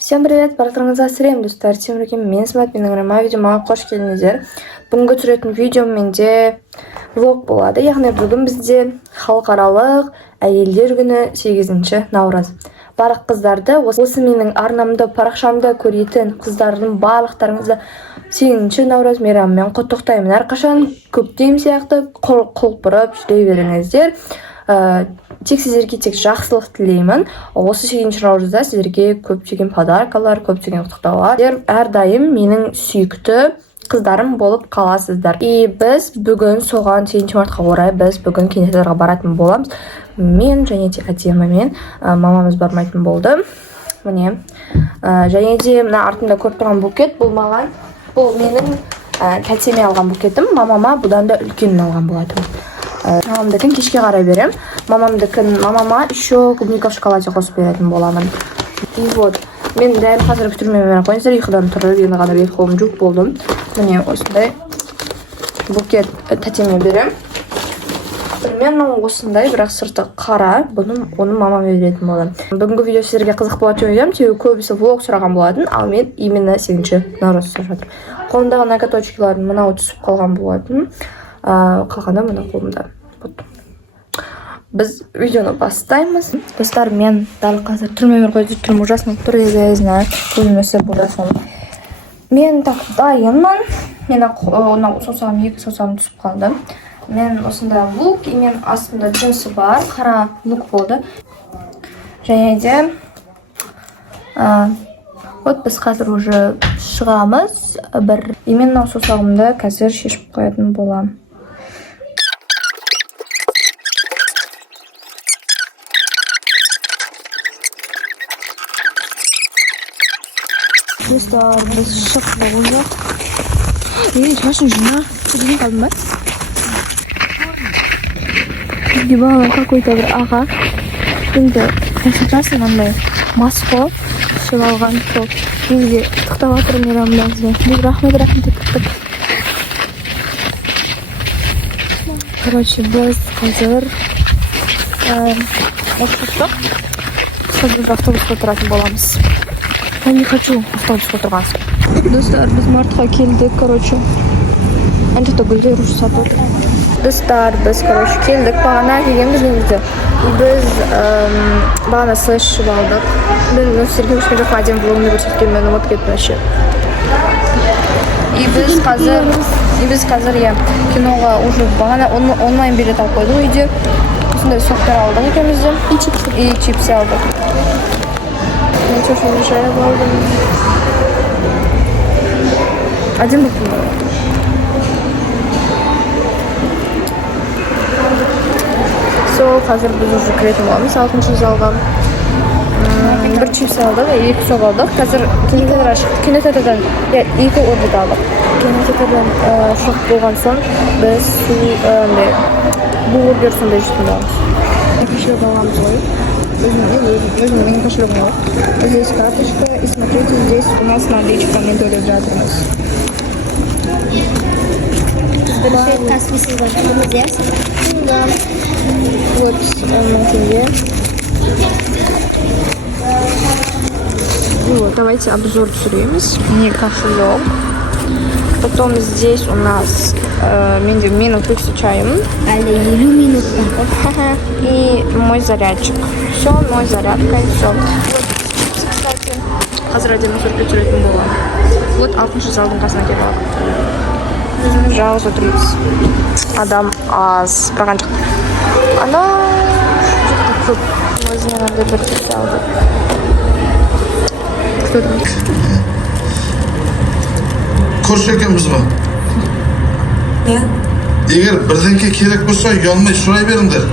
Всем привет, барлығыңызға сәлем достар. Темірген мен Смат, менің рама видеома қош келдіңіздер. Бүгінгі түсіретін видеом менде влог болады. Яғни бүгін бізде халықаралық әйелдер күні 8 наурыз. Барлық қыздарды осы менің арнамда, парақшамда көретін қыздардың барлықтарыңызды 8 наурыз мейрамымен құттықтаймын. Әрқашан көктем сияқты құлпырып жүре беріңіздер. Тек сіздерге тек жақсылық тілеймін. Осы 8 наурызда сіздерге көптеген подаркалар, көптеген құттықтаулар. Әрдайым менің сүйікті қыздарым болып қаласыздар. И біз бүгін соған 8 мартқа орай біз бүгін кинотеатрға баратын боламыз. Мен және де әдемімен мамамыз бармайтын болды. Міне. Және де мына артымда көріп тұрған букет бұл маған. Бұл менің кәтеме алған букетім. Мамама бұдан да үлкенін алған болатын. Мамамдыкін кешке қарай берем. Мамама еще клубника в шоколаде қосып беретін боламын. И вот, мен дәл қазір бітірмеумен қойыңыздар, ұйқыдан тұрып, енді ғана бет қолым жуып болдым. Міне осындай букет тәтеме берем. Примерно осындай, бірақ сырты қара, оны мамам беретін болады. Бүгінгі видео сіздерге қызық болады деп ойлаймын, себебі көбісі влог сұраған болатын, ал мен именно 8 наурыз сұрап жатыр. Қолымдағы ноготочкаларым мынау түсіп қалған болатын. Қалғанда мына қолымда. Біз видеоны бастаймыз. Достар, мен дәл қазір түрмемен қойып тұрмын, ужасно тұр, я знаю, көбінесе боласың. Мен так дайынмын. Мен саусағым, 2 саусағым түсіп қалды. Мен осында лук, и мен астында джинсы бар, қара лук болды. Және де вот біз қазір уже шығамыз. Именно саусағымды қазір шешіп қоятын болам. Достар, біз шығып болған жоқ. Шашын жина. Деген қалдым ба? Бізге бағана какой-то бір аға. Енді концентрация андай маско шып алған сол. Бізге тұқтап атыр мейрамымызды. Біз рахмет еттік. Короче, біз қазір отпустық. Қазір автобусқа тұратын боламыз. Я не хочу автобусқа тұрғансы. Достар, біз мартқа келдік, короче. Әнтекті гүлдер ұшсап отыр. Достар, біз, короче, келдік. Бағана келгенбіз негізді. Біз бағана слэш шып алдық. Мен өстерге өшкен жоқ, әдем блогымды көрсеткен, мен ұмыт кеттім әше. И біз қазір киноға уже бағана онлайн билет алып қойдық үйде. Осындай соқтар алдық екемізде. И чипсы алдық. Я чё решаю балдым. Один буквы. Сол қазір біз уже кіретін боламыз 6-шы залға. Бір чипс алдық, 2 сок алдық. Қазір кинотеатрға шықтық. Кинотеатрдан 2 орбит алдық. Кинотеатрдан шығып болған соң біз бургер сондай жейтін боламыз. Кошелек алғанымыз ғой. Возьмем кошелек. Здесь карточка, и смотрите, здесь у нас наличка, мы долю жатырмыз. Большой кассовый зажим здесь. Да. Вот на тебе. И вот, давайте обзор түсіреміз. Не кошелек. Потом здесь у нас минут чаем. И мой зарядчик. Все, мой зарядка и все. Кстати, қазір әдемі сурет түсіретін боламын. Вот 6-шы залдың қасына келіп алдық. Жалғыз отырмыз. Адам аз. Бірақ аншықты. Ана жақта көп. Өзіне андай бір кесе алды. Күтөдім. Көрші екенбіз ба? Егер бірдеңке керек болса, ұялмай сұрай беріңдер.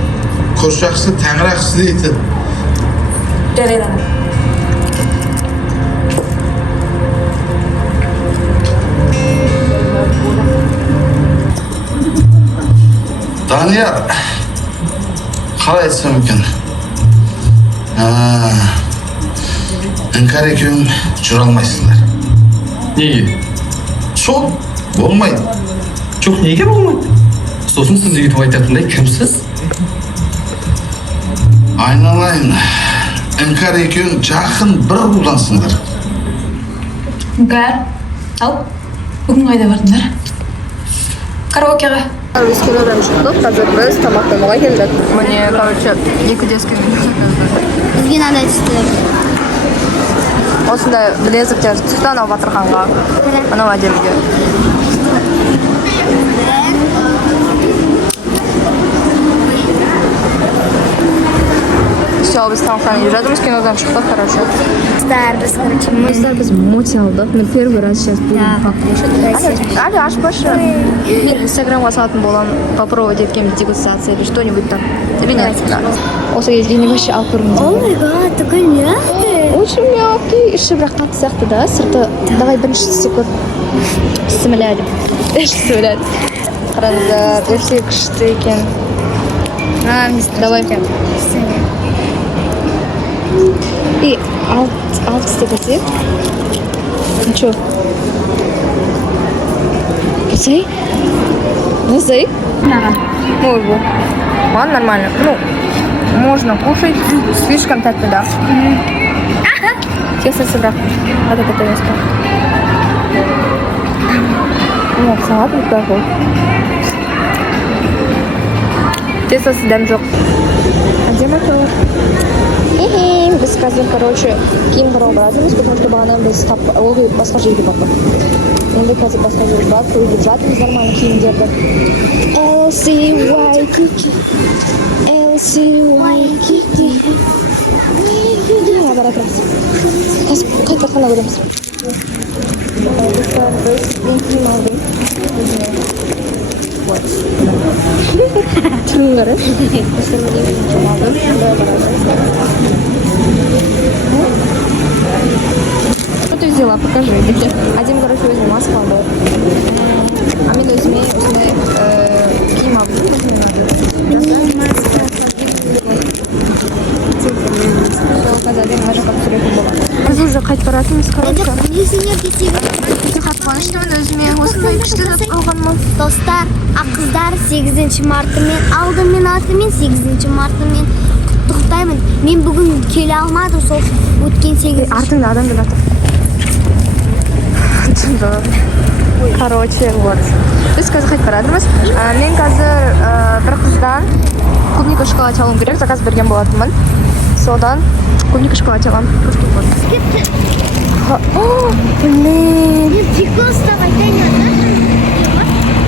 Көрші ақысы, тәңір ақысы дейді. Данияр, қалай айтсам екен? Іңкәр екеуің жүре алмайсыңдар. Неге? Сол, болмайды. Жоқ, неге болмайды? Сосын сіз өйтіп айтатындай кімсіз? Айналайын, іңкәр екеуің жақын бір рудансыңдар. Hünkar. Al. Bugün kayda bardınlar? Karaoke'ga. Biz kinodan chiqdik. Hozir biz tamoqxonaga keldik. Mana, короче, ikki deska Bizga nada aytishdi? Osunda bileziklar chiqdi ana Batirxonga. Ana Vajimiga. Все, biz tamoqxonaga yuramiz, kinodan chiqdik, короче. Biz короче, мы Biz mochi aldık. Men первый раз сейчас bugun Али, аш başı. Men Instagramga salатын болам, попробовать etken дегустация или что-нибудь там. Или нет? Осы кезде не вообще алып көрмедім. О май гад, такой мягкий. Очень мягкий. Іші бірақ қатты сияқты да, сырты. Давай біріншісі көр. Сіміляді. Сіміляді. Қараңыздар, өте күшті екен. Давай. И alt istedesi. Ничего. Посей? Посей? Ой, во. Ладно, нормально. Ну, можно кушать. Слишком так да. Тесто собрал. Вот это тесто. Ну, салат вот такой. Тесто съедам жоқ. А где мотор? Biz қазір, короче, киім бір образымыз, потому что бағанан біз олғы басқа жерге бардық. Енді қазір басқа жерге бардық, көріп жатырмыз нормально киімдерді. LCYKK Бара тұрмыз. Қайт баққана көреміз. Біз киім алдым. Түрін көрі. Что ты взяла? Покажи. Один, короче, возьми маску, а мен өзіме осындай киім алдым. Қазір мына жаққа түсіретін болады. Біз уже қайтып баратынбыз, короче. Қуаныштымын өзіме осындай күшті зат алғаныма. Достар, қыздар 8 марты мен алдым мен атымен 8 марты мен құттықтаймын. Мен бүгін келе алмадым, сол өткен 8. Артыңда адам келе жатыр. Короче, вот. Біз қазір қайтып баратырмыз. Мен қазір бір қыздан клубника шоколад алуым керек, заказ берген болатынмын. Содан клубника шоколад аламын. Блин.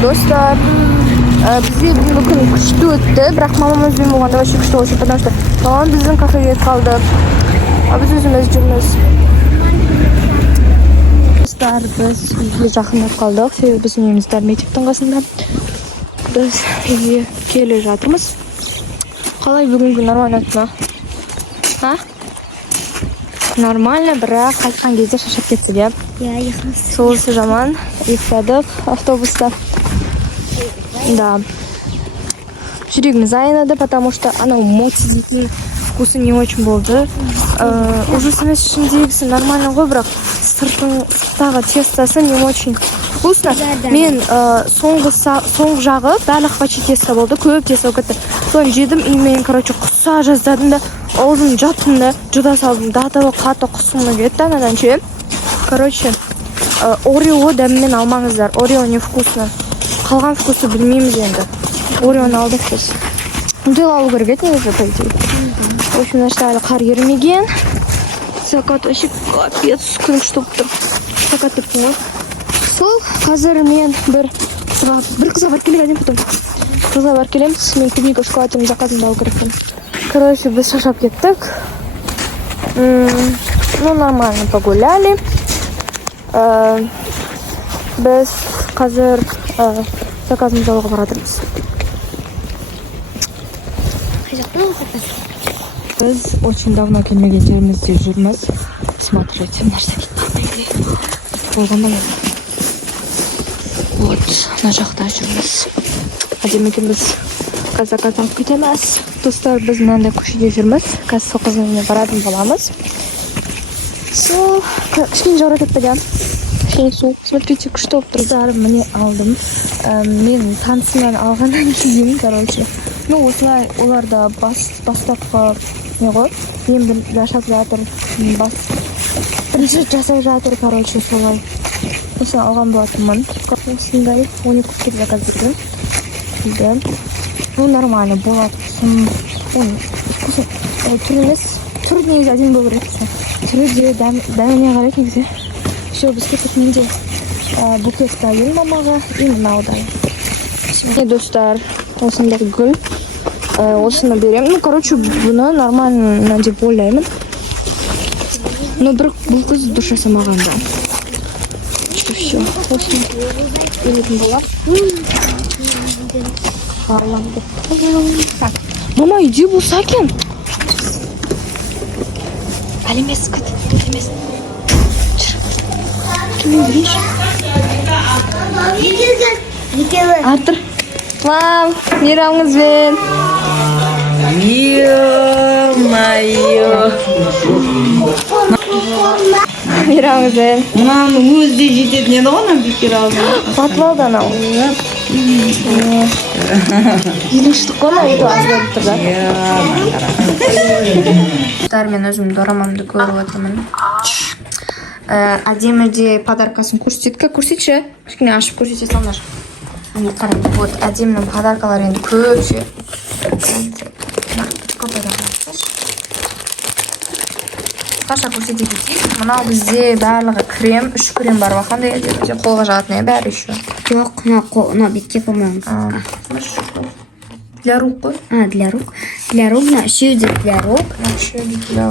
Достар, бізге бүгінгі күн күшті өтті, бірақ мамамызбен болғанда вообще күшті болшы, потому что мамам біздің кафеге қалды, біз өзіміз жүрміз. Достар, біз үйге жақындап қалдық, себебі біздің үйіміз мектептің қасында. Біз үйге келе жатырмыз. Қалай бүгінгі нормально өтті ма? Нормально, бірақ қайтқан кезде шаршап кетті деп. Солысы жаман, ұйықтадық автобуста. Да. Жүрегіміз айнады, потому что анау моти дейтін вкусы не очень болды. Ужас емес ішіндегісі нормально ғой, бірақ сырттағы тестосы не очень вкусно. Мен соңғы жағы барлық почти тесто болды, көп тесто кетті. Соны жедім и мен, короче, құса жаздадым да, аузым жаптым да, жұда салдым, даталы қатты құсымы кетті анадан ше. Короче, Орео дәмімен алмаңыздар, Орео не вкусно. Қалған вкусы білмейміз енді. Ореоны алдық біз. Үндел алу керек ет негізі, по идее. В общем, нашта әлі қар ермеген. Сақат вообще капец күн күшті болып тұр. Сақат деппін ғой. Сол, қазір мен бір қызға бар келек әдем потом. Қызға бар келеміз, мен клубника шоколадым заказымды алу керекпін. Короче, біз шашап кеттік. Ну, нормально погуляли. Біз қазір заказымызды алуға баратырмыз. Біз очень давно келмеген жерімізде жүрміз. Смотрите, нәрсе болған ба? Вот, мына жақта жүрміз. Әдемі екен біз қазір заказ алып кетеміз. Достар, біз мынандай көшеде жүрміз. Қазір сол қыздың үйіне баратын боламыз. Сол, кішкене жаура кетті да. Кішкене су. Смотрите, күшті болып тұрдар. Міне алдым. Мен танысынан алғаннан кейін, короче. Ну, осылай оларда бастапқы не ғой. Мен бір жашап жатыр. ремонт жасап жатыр, короче, солай. Осыны алған болатынмын. Осындай 12 пакет заказ еткен. Ну, нормально болады. Вкусно. Түрі емес. Түрі негізі әдемі болу керек. Түрі де дәміне қарай негізі. Все, біз кететін де букет дайын мамаға. И мынау дайын. Достар, осындай гүл. Осыны беремін. Ну, короче, бұны нормально деп ойлаймын. Но бір бұл қыз дұрыс жасамаған да. Все, осыны беретін болар. Мама, үйде болса екен. Әлі емес, күт емес. Кіммен бірінші? Артыр. Мам, мейрамыңызбен. Мейрамыңызбен. Мынаның өзі жететін еді ғой, ана бекер алды. Сатылады анау. Еліншілік қой, ана үйді азырып тұр да. Мен өзім дорамамды көріп отырмын. Әдемі де подаркасын көрсетші. Кішкене ашып көрсете салыңдар. Міне қараңдар. Вот әдемінің подаркалары енді көп ше. Қаша көрсете кетейік. Мынау бізде барлығы крем, 3 крем бар. Қандай әдемі қолға жағатын бәрі еще. Жоқ, на бетке, по-моему. Для рук қой. Для рук. Для рук, на үшеуді для рук.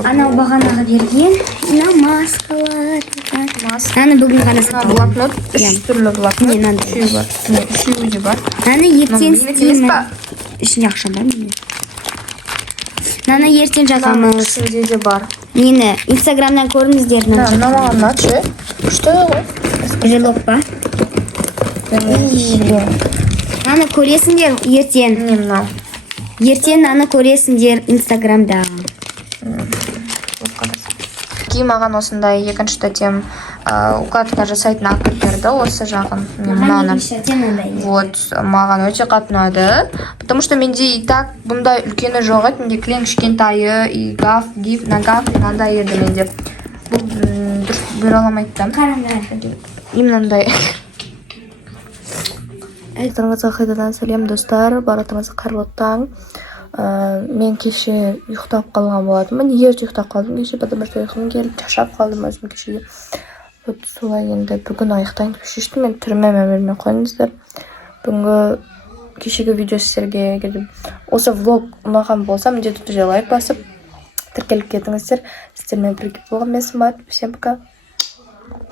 Анау бағанағы берген. Мына маскалар. Аны бүгін ғана сатып. Блокнот, 3 түрлі блокнот. Не, надо. Үшеуі де бар. Аны ертең істеймін. Ішінде ақша бар мені. Наны ертең жазамыз. Ішінде де бар. Нені, инстаграмнан көріңіздер. Маған ұнады. Что ғой? Брелок па? Наны көресіңдер ертең. Не мынау. Ертең наны көресіңдер инстаграмда. Маған осындай екінші статьям укладка жасайтын акт берді осы жағын. Вот, маған өте қатты ұнады. Потому что менде и так бұндай үлкені жоқ еді. Менде кілең кішкентайы, и гав, гиф, нагав, мынандай еді менде. Бұл дұрыс бере аламайды да. Қараңдар. Именно Айттарыңызға қайтадан сәлем достар, баратыңызға қайырлы таң. Мен кеше ұйықтап қалған болатынмын. Ерте ұйықтап қалдым кеше, потому что ұйқым келіп шаршап қалдым өзім кешеге. Вот солай енді бүгін аяқтайын деп шештім. Мен түріме мәміріне қойыңыздар. Бүгінгі кешегі видео сіздерге келіп. Осы влог ұнаған болса, міндетті түрде лайк басып, тіркеліп кетіңіздер. Сіздермен бірге болған мен Сымбат. Всем пока.